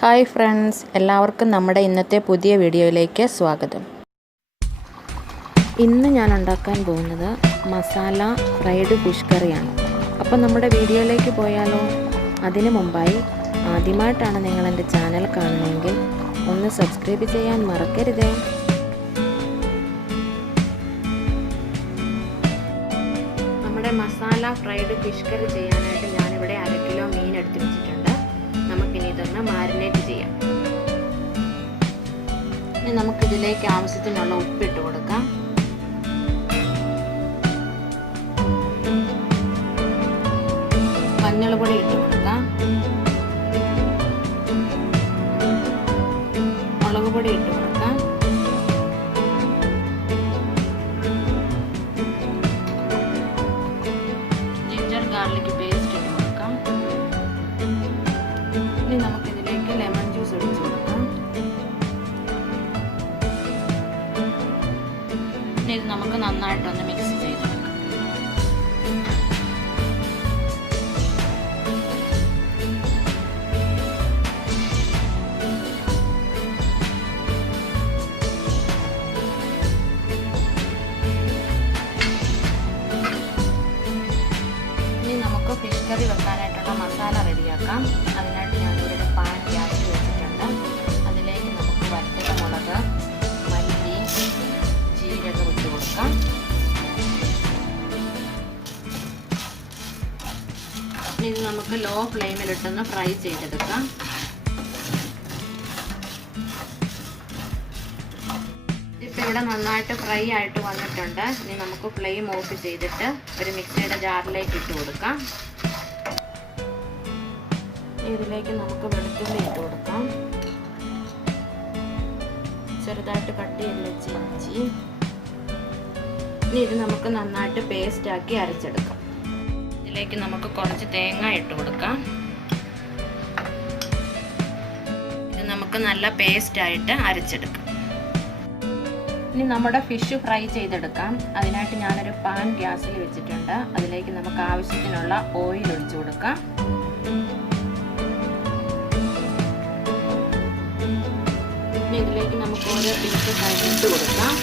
Hi friends, എല്ലാവർക്കും നമ്മുടെ ഇന്നത്തെ പുതിയ വീഡിയോയിലേക്ക് സ്വാഗതം. ഇന്ന് ഞാൻ ഉണ്ടാക്കാൻ പോകുന്നത് മസാല ഫ്രൈഡ് ഫിഷ് കറിയാണ്. അപ്പം നമ്മുടെ വീഡിയോയിലേക്ക് പോയാലോ? അതിനു മുമ്പായി ആദ്യമായിട്ടാണ് നിങ്ങൾ എൻ്റെ ചാനൽ കാണുന്നതെങ്കിൽ ഒന്ന് സബ്സ്ക്രൈബ് ചെയ്യാൻ മറക്കരുതേ. നമ്മുടെ മസാല ഫ്രൈഡ് ഫിഷ് കറി ചെയ്യാനായിട്ട് ഞാനിവിടെ 1/2 കിലോ മീൻ എടുത്ത് വെച്ചിട്ടുണ്ട്. നമുക്കിനി ഇതൊന്ന് മാരിനേറ്റ് ചെയ്യാം. ഇനി നമുക്കിതിലേക്ക് ആവശ്യത്തിനുള്ള ഉപ്പിട്ട് കൊടുക്കാം. മഞ്ഞൾപ്പൊടി ഇട്ട് കൊടുക്കാം. മുളക് പൊടി ഇട്ട് കൊടുക്കാം. ജിഞ്ചർ ഗാർലിക് പേസ്റ്റ് ഇട്ട് കൊടുക്കാം. ഇനി നമുക്കിതിലേക്ക് ലെമൺ ജ്യൂസ് ഒഴിച്ച് കൊടുക്കാം. ഇനി ഇത് നമുക്ക് നന്നായിട്ടൊന്ന് മിക്സ് ചെയ്തെടുക്കാം. ഇനി നമുക്ക് ഫിഷ് കറി വെക്കാനായിട്ടുള്ള മസാല റെഡിയാക്കാം. അതിനായിട്ട് ഞാനിവിടെ ഒരു പാൻ ഗ്യാസിൽ വെച്ചിട്ടുണ്ട്. അതിലേക്ക് നമുക്ക് വറ്റൽ മുളക്, മല്ലി, ജീരകം ഇട്ട് കൊടുക്കാം. ഇത് നമുക്ക് ലോ ഫ്ലെയിമിലിട്ടൊന്ന് ഫ്രൈ ചെയ്തെടുക്കാം. ഇപ്പം ഇവിടെ നന്നായിട്ട് ഫ്രൈ ആയിട്ട് വന്നിട്ടുണ്ട്. ഇനി നമുക്ക് ഫ്ലെയിം ഓഫ് ചെയ്തിട്ട് ഒരു മിക്സിയുടെ ജാറിലേക്ക് ഇട്ട് കൊടുക്കാം. ഇതിലേക്ക് നമുക്ക് വെളുത്തുള്ളി ഇട്ട് കൊടുക്കാം. ചെറുതായിട്ട് കട്ട് ചെയ്ത് വെച്ച ഇഞ്ചി. ഇനി ഇത് നമുക്ക് നന്നായിട്ട് പേസ്റ്റ് ആക്കി അരച്ചെടുക്കാം. ഇതിലേക്ക് നമുക്ക് കുറച്ച് തേങ്ങ ഇട്ട് കൊടുക്കാം. ഇത് നമുക്ക് നല്ല പേസ്റ്റ് ആയിട്ട് അരച്ചെടുക്കാം. ഇനി നമ്മുടെ ഫിഷ് ഫ്രൈ ചെയ്തെടുക്കാം. അതിനായിട്ട് ഞാനൊരു പാൻ ഗ്യാസിൽ വെച്ചിട്ടുണ്ട്. അതിലേക്ക് നമുക്ക് ആവശ്യത്തിനുള്ള ഓയിൽ ഒഴിച്ചു കൊടുക്കാം. ഇതിലേക്ക് നമുക്ക് ഓരോ പീസസ് ഇട്ട് കൊടുക്കാം.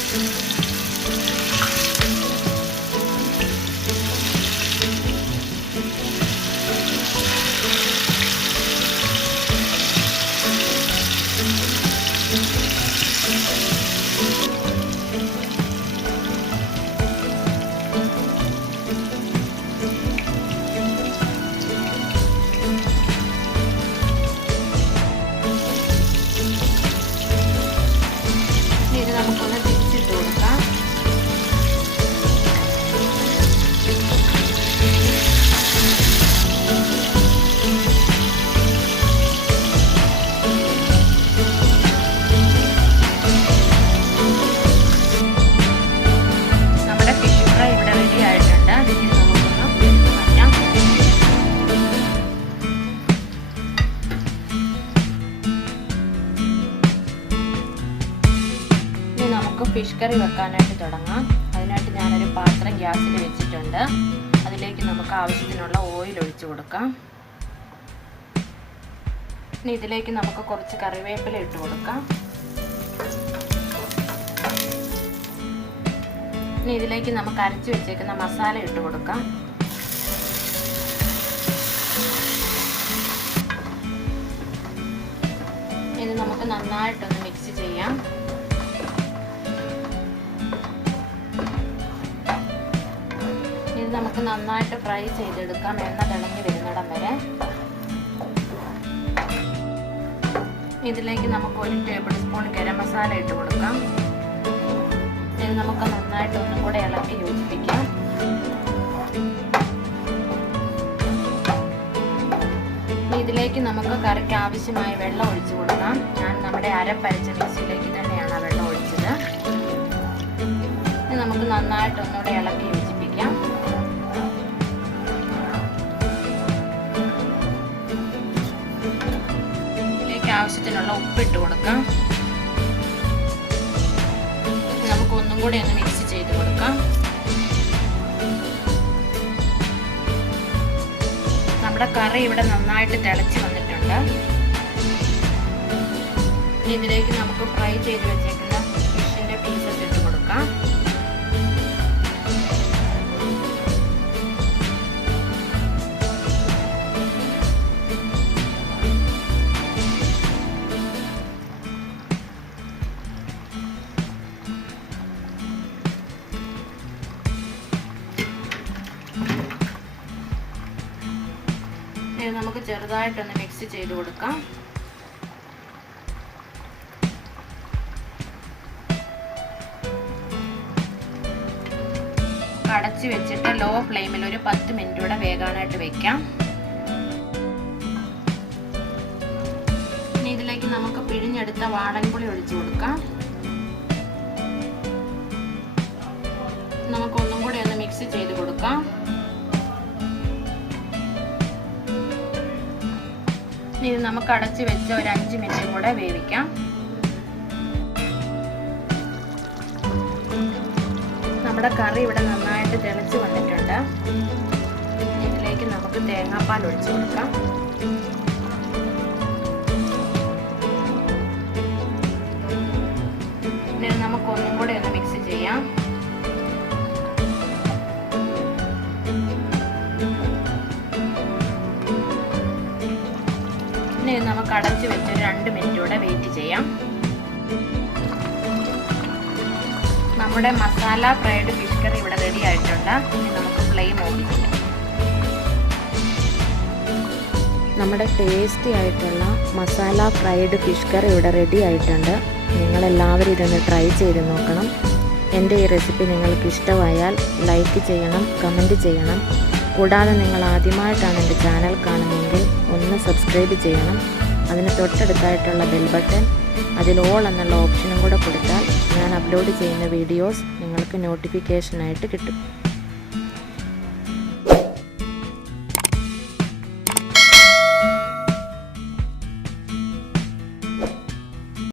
നമുക്കൊന്ന് തിരിച്ചിട്ട് കൊടുക്കാം. നമ്മുടെ ഫിഷ് ഫ്രൈ ഇവിടെ റെഡി ആയിട്ടുണ്ട്. അതിന് നമുക്കൊന്ന് മാറ്റാം. നമുക്ക് ഫിഷ് കറി വെക്കാനായിട്ട് തുടങ്ങാം. അതിനായിട്ട് ഞാനൊരു പാത്രം ഗ്യാസിൽ വെച്ചിട്ടുണ്ട്. അതിലേക്ക് നമുക്ക് ആവശ്യത്തിനുള്ള ഓയിൽ ഒഴിച്ചു കൊടുക്കാം. ഇനി ഇതിലേക്ക് നമുക്ക് കുറച്ച് കറിവേപ്പില ഇട്ട് കൊടുക്കാം. ഇനി ഇതിലേക്ക് നമുക്ക് അരച്ചു വെച്ചേക്കുന്ന മസാല ഇട്ട് കൊടുക്കാം. ഇത് നമുക്ക് നന്നായിട്ടൊന്ന് മിക്സ് ചെയ്യാം. നമുക്ക് നന്നായിട്ട് ഫ്രൈ ചെയ്തെടുക്കാം. എണ്ണ തിളങ്ങി വരുന്നിടം വരെ. ഇതിലേക്ക് നമുക്ക് 1 ടേബിൾ സ്പൂൺ ഗരം മസാല ഇട്ട് കൊടുക്കാം. ഇത് നമുക്ക് നന്നായിട്ട് ഒന്നും കൂടെ ഇളക്കി യോജിപ്പിക്കാം. ഇതിലേക്ക് നമുക്ക് കറിക്ക് ആവശ്യമായ വെള്ളം ഒഴിച്ചു കൊടുക്കാം. ഞാൻ നമ്മുടെ അരപ്പരച്ച മിക്സിയിലേക്ക് തന്നെയാണ് ആ വെള്ളം ഒഴിച്ചത്. ഇത് നമുക്ക് നന്നായിട്ട് ഒന്നുകൂടെ ഇളക്കി യോജിപ്പിക്കാം. ആവശ്യത്തിനുള്ള ഉപ്പിട്ട് കൊടുക്കാം. നമുക്ക് ഒന്നും കൂടി ഒന്ന് മിക്സ് ചെയ്ത് കൊടുക്കാം. നമ്മുടെ കറി ഇവിടെ നന്നായിട്ട് തിളച്ച് വന്നിട്ടുണ്ട്. ഇനി ഇതിലേക്ക് നമുക്ക് ഫ്രൈ ചെയ്ത് വെച്ചേക്കുന്ന ഫിഷിൻ്റെ പീസസ് ഇട്ട് കൊടുക്കാം. നമുക്ക് ചെറുതായിട്ടൊന്ന് മിക്സ് ചെയ്ത് കൊടുക്കാം. അടച്ച് വെച്ചിട്ട് ലോ ഫ്ലെയിമിൽ ഒരു 10 മിനിറ്റ് കൂടെ വേകാനായിട്ട് വെക്കാം. ഇനി ഇതിലേക്ക് നമുക്ക് പിഴിഞ്ഞെടുത്ത വാളൻപുളി ഒഴിച്ചു കൊടുക്കാം. നമുക്കൊന്നും കൂടി ഒന്ന് മിക്സ് ചെയ്ത് കൊടുക്കാം. ഇത് നമുക്ക് അടച്ച് വെച്ച് ഒരു 5 മിനിറ്റ് കൂടെ വേവിക്കാം. നമ്മുടെ കറി ഇവിടെ നന്നായിട്ട് തിളച്ച് വന്നിട്ടുണ്ട്. ഇതിലേക്ക് നമുക്ക് തേങ്ങാപ്പാൽ ഒഴിച്ചു കൊടുക്കാം. ഇത് നമുക്ക് ഒന്നും കൂടെ ഒന്ന് മിക്സ് ചെയ്യാം. ഇനി നമുക്ക് അടച്ച് വെച്ച് ഒരു 2 മിനിറ്റ് കൂടെ വെയിറ്റ് ചെയ്യാം. നമ്മുടെ മസാല ഫ്രൈഡ് ഫിഷ് കറി ഇവിടെ റെഡി ആയിട്ടുണ്ട്. ഇനി നമുക്ക് ഫ്ലെയിം ഓഫ് ചെയ്യാം. നമ്മുടെ ടേസ്റ്റി ആയിട്ടുള്ള മസാല ഫ്രൈഡ് ഫിഷ് കറി ഇവിടെ റെഡി ആയിട്ടുണ്ട്. നിങ്ങളെല്ലാവരും ഇതൊന്ന് ട്രൈ ചെയ്ത് നോക്കണം. എൻ്റെ ഈ റെസിപ്പി നിങ്ങൾക്ക് ഇഷ്ടമായാൽ ലൈക്ക് ചെയ്യണം, കമൻറ്റ് ചെയ്യണം. കൂടാതെ നിങ്ങൾ ആദ്യമായിട്ടാണ് എൻ്റെ ചാനൽ കാണുന്നതെങ്കിൽ ഒന്ന് സബ്സ്ക്രൈബ് ചെയ്യണം. അതിന് തൊട്ടടുത്തായിട്ടുള്ള ബെൽ ബട്ടൺ, അതിൽ ഓൾ എന്നുള്ള ഓപ്ഷനും കൂടെ കൊടുത്താൽ ഞാൻ അപ്ലോഡ് ചെയ്യുന്ന വീഡിയോസ് നിങ്ങൾക്ക് നോട്ടിഫിക്കേഷനായിട്ട് കിട്ടും.